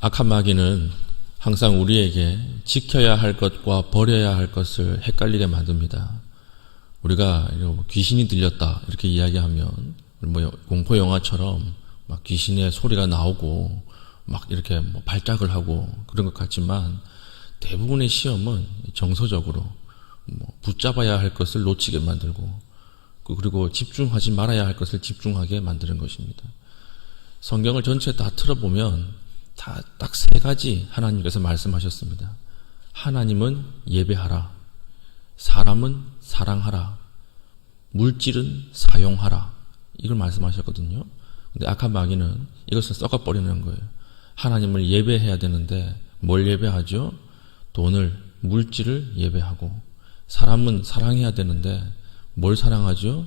악한 마귀는 항상 우리에게 지켜야 할 것과 버려야 할 것을 헷갈리게 만듭니다. 우리가 귀신이 들렸다 이렇게 이야기하면 공포 영화처럼 막 귀신의 소리가 나오고 막 이렇게 발작을 하고 그런 것 같지만, 대부분의 시험은 정서적으로 붙잡아야 할 것을 놓치게 만들고, 그리고 집중하지 말아야 할 것을 집중하게 만드는 것입니다. 성경을 전체 다 틀어보면 다 딱 세 가지 하나님께서 말씀하셨습니다. 하나님은 예배하라, 사람은 사랑하라, 물질은 사용하라, 이걸 말씀하셨거든요. 근데 악한 마귀는 이것을 썩어버리는 거예요. 하나님을 예배해야 되는데 뭘 예배하죠? 돈을, 물질을 예배하고, 사람은 사랑해야 되는데 뭘 사랑하죠?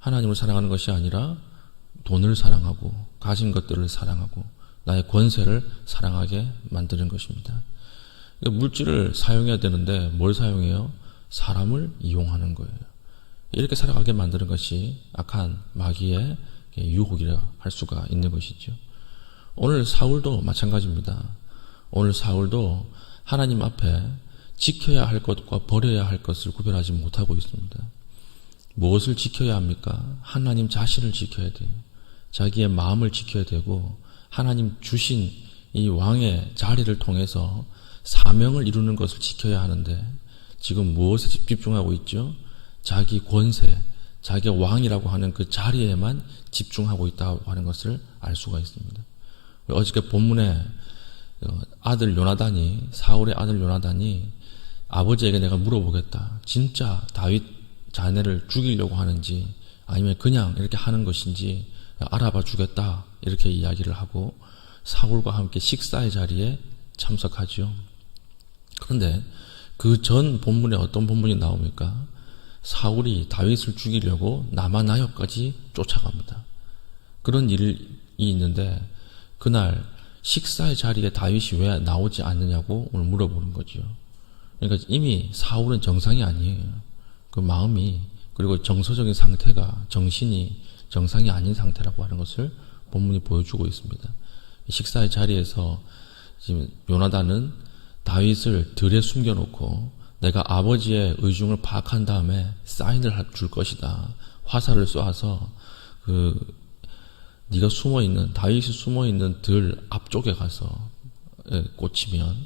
하나님을 사랑하는 것이 아니라 돈을 사랑하고 가진 것들을 사랑하고 나의 권세를 사랑하게 만드는 것입니다. 물질을 사용해야 되는데 뭘 사용해요? 사람을 이용하는 거예요. 이렇게 살아가게 만드는 것이 악한 마귀의 유혹이라 할 수가 있는 것이죠. 오늘 사울도 마찬가지입니다. 오늘 사울도 하나님 앞에 지켜야 할 것과 버려야 할 것을 구별하지 못하고 있습니다. 무엇을 지켜야 합니까? 하나님 자신을 지켜야 돼요. 자기의 마음을 지켜야 되고, 하나님 주신 이 왕의 자리를 통해서 사명을 이루는 것을 지켜야 하는데, 지금 무엇에 집중하고 있죠? 자기 권세, 자기가 왕이라고 하는 그 자리에만 집중하고 있다고 하는 것을 알 수가 있습니다. 어저께 본문에 아들 요나단이, 사울의 아들 요나단이 아버지에게 내가 물어보겠다, 진짜 다윗 자네를 죽이려고 하는지 아니면 그냥 이렇게 하는 것인지 알아봐 주겠다, 이렇게 이야기를 하고 사울과 함께 식사의 자리에 참석하죠. 그런데 그 전 본문에 어떤 본문이 나옵니까? 사울이 다윗을 죽이려고 나마나역까지 쫓아갑니다. 그런 일이 있는데 그날 식사의 자리에 다윗이 왜 나오지 않느냐고 오늘 물어보는 거죠. 그러니까 이미 사울은 정상이 아니에요. 그 마음이, 그리고 정서적인 상태가, 정신이 정상이 아닌 상태라고 하는 것을 본문이 보여주고 있습니다. 식사의 자리에서 지금 요나단은 다윗을 들에 숨겨놓고 내가 아버지의 의중을 파악한 다음에 사인을 줄 것이다, 화살을 쏘아서 네가 숨어있는, 다윗이 숨어있는 들 앞쪽에 가서 꽂히면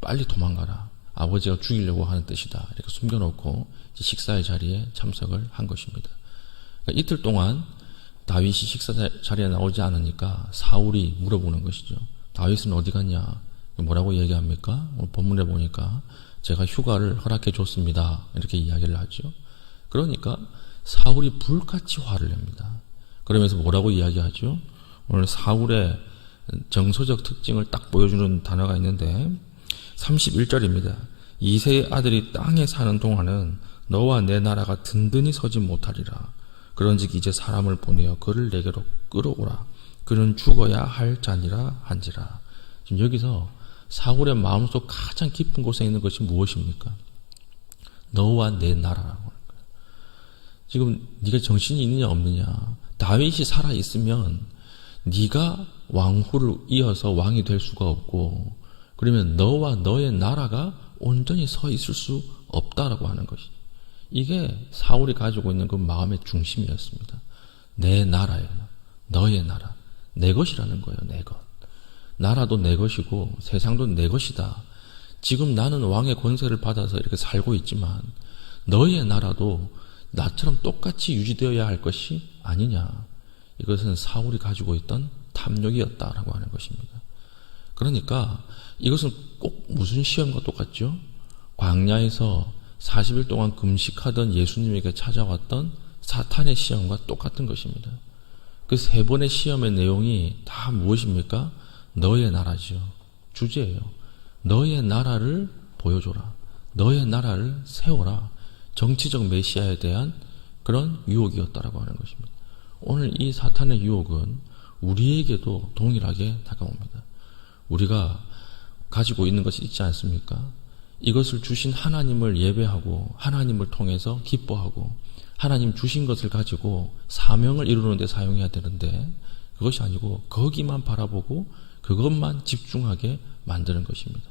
빨리 도망가라, 아버지가 죽이려고 하는 뜻이다, 이렇게 숨겨놓고 식사의 자리에 참석을 한 것입니다. 그러니까 이틀 동안 다윗이 식사 자리에 나오지 않으니까 사울이 물어보는 것이죠. 다윗은 어디 갔냐? 뭐라고 얘기합니까? 본문에 보니까 제가 휴가를 허락해 줬습니다, 이렇게 이야기를 하죠. 그러니까 사울이 불같이 화를 냅니다. 그러면서 뭐라고 이야기하죠? 오늘 사울의 정서적 특징을 딱 보여주는 단어가 있는데 31절입니다. 이새의 아들이 땅에 사는 동안은 너와 내 나라가 든든히 서지 못하리라. 그런즉 이제 사람을 보내어 그를 내게로 끌어오라. 그는 죽어야 할 자니라 한지라. 지금 여기서 사울의 마음속 가장 깊은 곳에 있는 것이 무엇입니까? 너와 내 나라라고 하는 거예요. 지금 네가 정신이 있느냐 없느냐. 다윗이 살아있으면 네가 왕후를 이어서 왕이 될 수가 없고, 그러면 너와 너의 나라가 온전히 서 있을 수 없다라고 하는 것이, 이게 사울이 가지고 있는 그 마음의 중심이었습니다. 내 나라예요. 너의 나라. 내 것이라는 거예요. 내 것. 나라도 내 것이고 세상도 내 것이다. 지금 나는 왕의 권세를 받아서 이렇게 살고 있지만 너의 나라도 나처럼 똑같이 유지되어야 할 것이 아니냐. 이것은 사울이 가지고 있던 탐욕이었다라고 하는 것입니다. 그러니까 이것은 꼭 무슨 시험과 똑같죠? 광야에서 40일 동안 금식하던 예수님에게 찾아왔던 사탄의 시험과 똑같은 것입니다. 그 세 번의 시험의 내용이 다 무엇입니까? 너의 나라죠. 주제예요. 너의 나라를 보여줘라. 너의 나라를 세워라. 정치적 메시아에 대한 그런 유혹이었다라고 하는 것입니다. 오늘 이 사탄의 유혹은 우리에게도 동일하게 다가옵니다. 우리가 가지고 있는 것이 있지 않습니까? 이것을 주신 하나님을 예배하고 하나님을 통해서 기뻐하고 하나님 주신 것을 가지고 사명을 이루는 데 사용해야 되는데, 그것이 아니고 거기만 바라보고 그것만 집중하게 만드는 것입니다.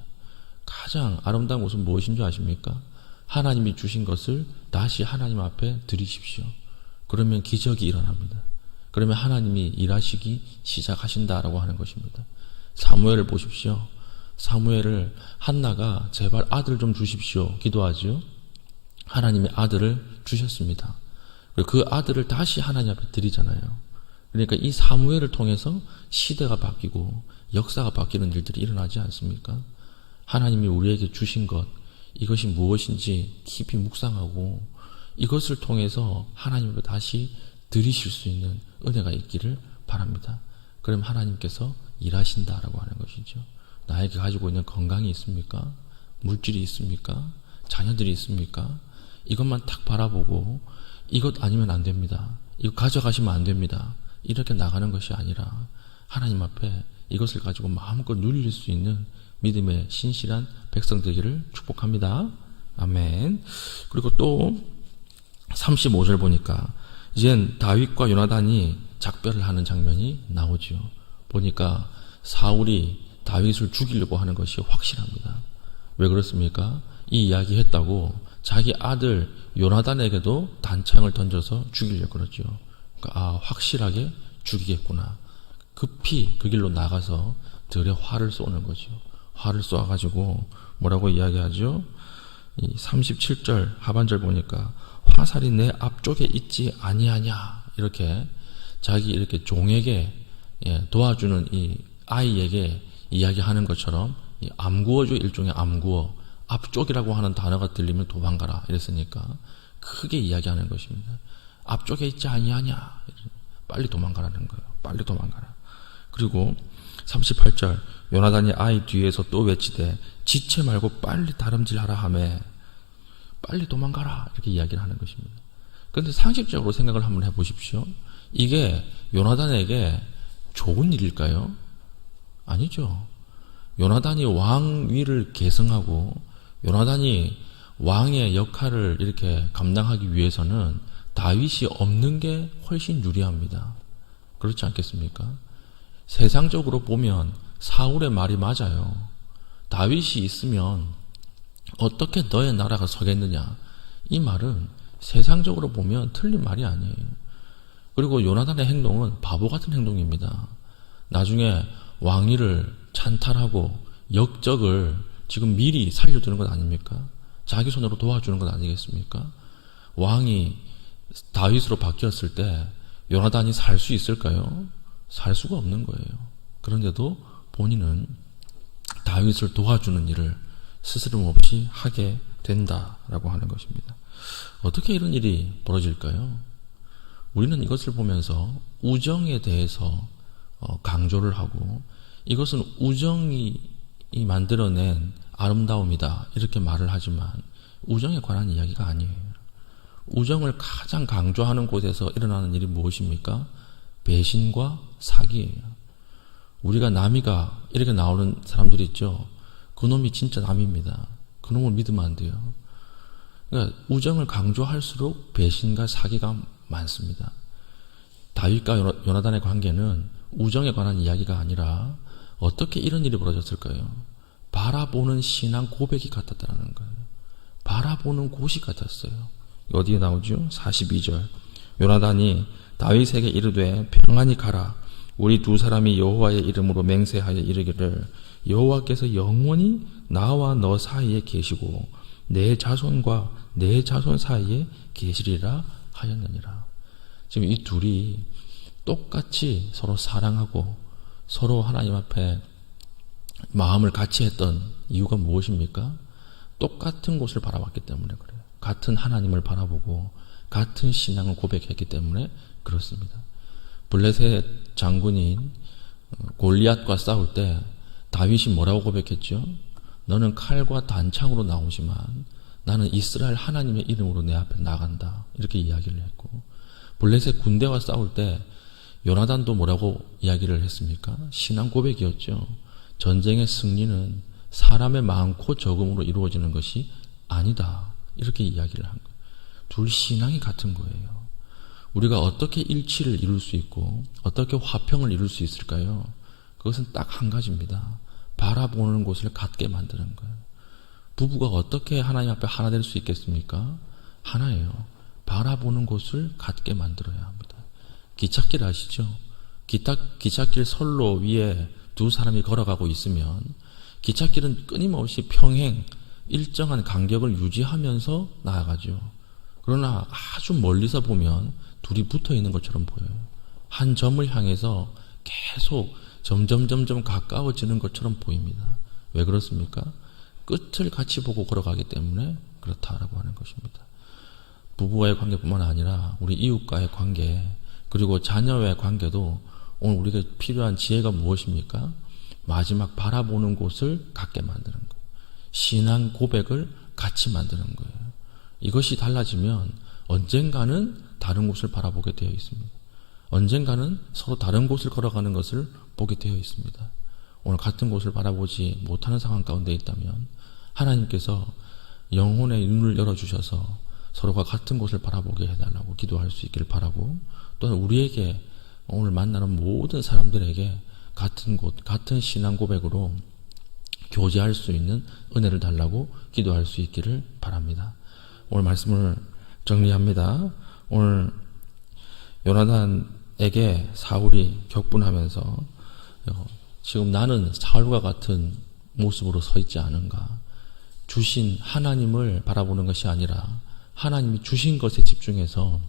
가장 아름다운 것은 무엇인 줄 아십니까? 하나님이 주신 것을 다시 하나님 앞에 드리십시오. 그러면 기적이 일어납니다. 그러면 하나님이 일하시기 시작하신다라고 하는 것입니다. 사무엘을 보십시오. 사무엘을 한나가 제발 아들 좀 주십시오 기도하죠. 하나님의 아들을 주셨습니다. 그리고 그 아들을 다시 하나님 앞에 드리잖아요. 그러니까 이 사무엘을 통해서 시대가 바뀌고 역사가 바뀌는 일들이 일어나지 않습니까? 하나님이 우리에게 주신 것, 이것이 무엇인지 깊이 묵상하고 이것을 통해서 하나님 앞에 다시 드리실 수 있는 은혜가 있기를 바랍니다. 그럼 하나님께서 일하신다라고 하는 것이죠. 나에게 가지고 있는 건강이 있습니까? 물질이 있습니까? 자녀들이 있습니까? 이것만 탁 바라보고 이것 아니면 안 됩니다. 이거 가져가시면 안 됩니다. 이렇게 나가는 것이 아니라 하나님 앞에 이것을 가지고 마음껏 누릴 수 있는 믿음의 신실한 백성 되기를 축복합니다. 아멘. 그리고 또 35절 보니까 이젠 다윗과 요나단이 작별을 하는 장면이 나오죠. 보니까 사울이 다윗을 죽이려고 하는 것이 확실합니다. 왜 그렇습니까? 이 이야기 했다고 자기 아들 요나단에게도 단창을 던져서 죽이려고 그러죠. 그러니까 확실하게 죽이겠구나. 급히 그 길로 나가서 들에 활을 쏘는 거죠. 활을 쏘아가지고 뭐라고 이야기하죠? 이 37절 하반절 보니까 화살이 내 앞쪽에 있지 아니하냐, 이렇게 자기 이렇게 종에게 도와주는 이 아이에게 이야기하는 것처럼 이 암구어죠. 일종의 암구어. 앞쪽이라고 하는 단어가 들리면 도망가라 이랬으니까 크게 이야기하는 것입니다. 앞쪽에 있지 아니하냐, 빨리 도망가라는 거예요. 빨리 도망가라. 그리고 38절 요나단이 아이 뒤에서 또 외치되 지체 말고 빨리 다름질하라 하매 빨리 도망가라, 이렇게 이야기를 하는 것입니다. 그런데 상식적으로 생각을 한번 해보십시오. 이게 요나단에게 좋은 일일까요? 아니죠. 요나단이 왕위를 계승하고 요나단이 왕의 역할을 이렇게 감당하기 위해서는 다윗이 없는 게 훨씬 유리합니다. 그렇지 않겠습니까? 세상적으로 보면 사울의 말이 맞아요. 다윗이 있으면 어떻게 너의 나라가 서겠느냐, 이 말은 세상적으로 보면 틀린 말이 아니에요. 그리고 요나단의 행동은 바보 같은 행동입니다. 나중에 왕위를 찬탈하고 역적을 지금 미리 살려두는 것 아닙니까? 자기 손으로 도와주는 것 아니겠습니까? 왕이 다윗으로 바뀌었을 때 요나단이 살 수 있을까요? 살 수가 없는 거예요. 그런데도 본인은 다윗을 도와주는 일을 스스럼 없이 하게 된다라고 하는 것입니다. 어떻게 이런 일이 벌어질까요? 우리는 이것을 보면서 우정에 대해서 강조를 하고 이것은 우정이 만들어낸 아름다움이다, 이렇게 말을 하지만 우정에 관한 이야기가 아니에요. 우정을 가장 강조하는 곳에서 일어나는 일이 무엇입니까? 배신과 사기예요. 우리가 남이가 이렇게 나오는 사람들이 있죠. 그놈이 진짜 남입니다. 그놈을 믿으면 안 돼요. 그러니까 우정을 강조할수록 배신과 사기가 많습니다. 다윗과 요나단의 관계는 우정에 관한 이야기가 아니라 어떻게 이런 일이 벌어졌을까요? 바라보는 신앙 고백이 같았다는 거예요. 바라보는 곳이 같았어요. 어디에 나오죠? 42절 요나단이 다윗에게 이르되 평안히 가라. 우리 두 사람이 여호와의 이름으로 맹세하여 이르기를 여호와께서 영원히 나와 너 사이에 계시고 내 자손과 내 자손 사이에 계시리라 하였느니라. 지금 이 둘이 똑같이 서로 사랑하고 서로 하나님 앞에 마음을 같이 했던 이유가 무엇입니까? 똑같은 곳을 바라봤기 때문에 그래요. 같은 하나님을 바라보고 같은 신앙을 고백했기 때문에 그렇습니다. 블레셋 장군인 골리앗과 싸울 때 다윗이 뭐라고 고백했죠? 너는 칼과 단창으로 나오지만 나는 이스라엘 하나님의 이름으로 내 앞에 나간다, 이렇게 이야기를 했고, 블레셋 군대와 싸울 때 요나단도 뭐라고 이야기를 했습니까? 신앙 고백이었죠. 전쟁의 승리는 사람의 많고 적음으로 이루어지는 것이 아니다, 이렇게 이야기를 한 거예요. 둘 신앙이 같은 거예요. 우리가 어떻게 일치를 이룰 수 있고 어떻게 화평을 이룰 수 있을까요? 그것은 딱 한 가지입니다. 바라보는 곳을 같게 만드는 거예요. 부부가 어떻게 하나님 앞에 하나 될 수 있겠습니까? 하나예요. 바라보는 곳을 같게 만들어야 합니다. 기찻길 아시죠? 기찻길 선로 위에 두 사람이 걸어가고 있으면 기찻길은 끊임없이 평행 일정한 간격을 유지하면서 나아가죠. 그러나 아주 멀리서 보면 둘이 붙어 있는 것처럼 보여요. 한 점을 향해서 계속 점점 가까워지는 것처럼 보입니다. 왜 그렇습니까? 끝을 같이 보고 걸어가기 때문에 그렇다라고 하는 것입니다. 부부와의 관계뿐만 아니라 우리 이웃과의 관계, 그리고 자녀와의 관계도 오늘 우리가 필요한 지혜가 무엇입니까? 마지막 바라보는 곳을 같게 만드는 거예요. 신앙 고백을 같이 만드는 거예요. 이것이 달라지면 언젠가는 다른 곳을 바라보게 되어 있습니다. 언젠가는 서로 다른 곳을 걸어가는 것을 보게 되어 있습니다. 오늘 같은 곳을 바라보지 못하는 상황 가운데 있다면 하나님께서 영혼의 눈을 열어주셔서 서로가 같은 곳을 바라보게 해달라고 기도할 수 있기를 바라고, 또는 우리에게 오늘 만나는 모든 사람들에게 같은 곳, 같은 신앙 고백으로 교제할 수 있는 은혜를 달라고 기도할 수 있기를 바랍니다. 오늘 말씀을 정리합니다. 오늘 요나단에게 사울이 격분하면서 지금 나는 사울과 같은 모습으로 서 있지 않은가? 주신 하나님을 바라보는 것이 아니라 하나님이 주신 것에 집중해서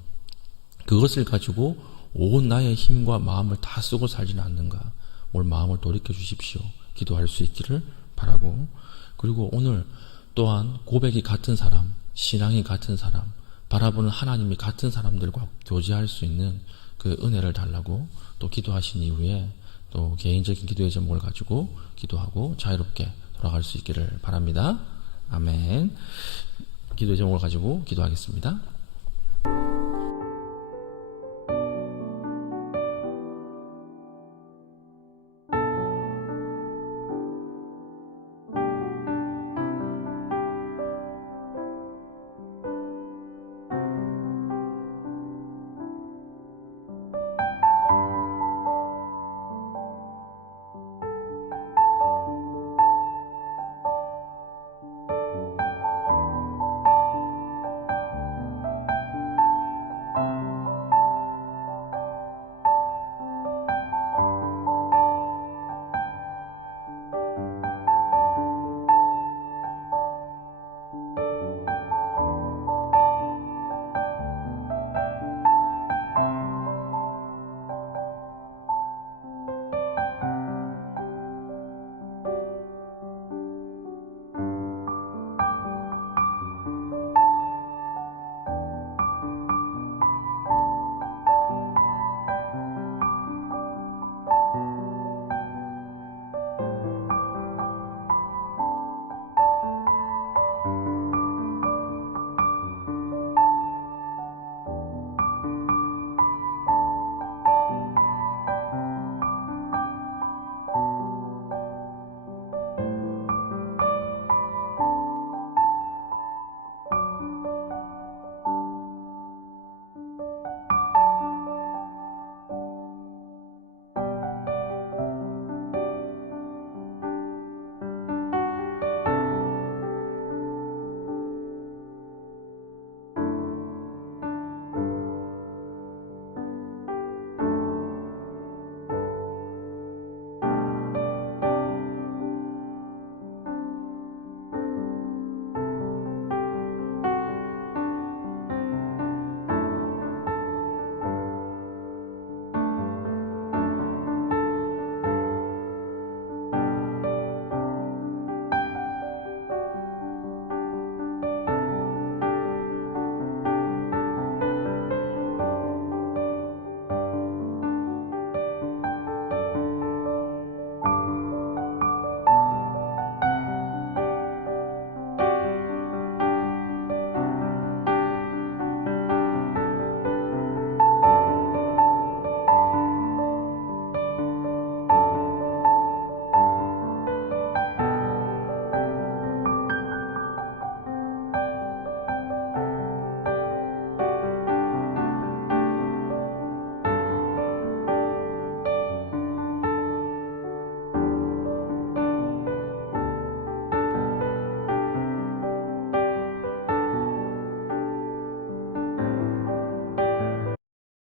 그것을 가지고 온 나의 힘과 마음을 다 쓰고 살지는 않는가? 오늘 마음을 돌이켜 주십시오. 기도할 수 있기를 바라고, 그리고 오늘 또한 고백이 같은 사람, 신앙이 같은 사람, 바라보는 하나님이 같은 사람들과 교제할 수 있는 그 은혜를 달라고 또 기도하신 이후에 또 개인적인 기도의 제목을 가지고 기도하고 자유롭게 돌아갈 수 있기를 바랍니다. 아멘. 기도의 제목을 가지고 기도하겠습니다.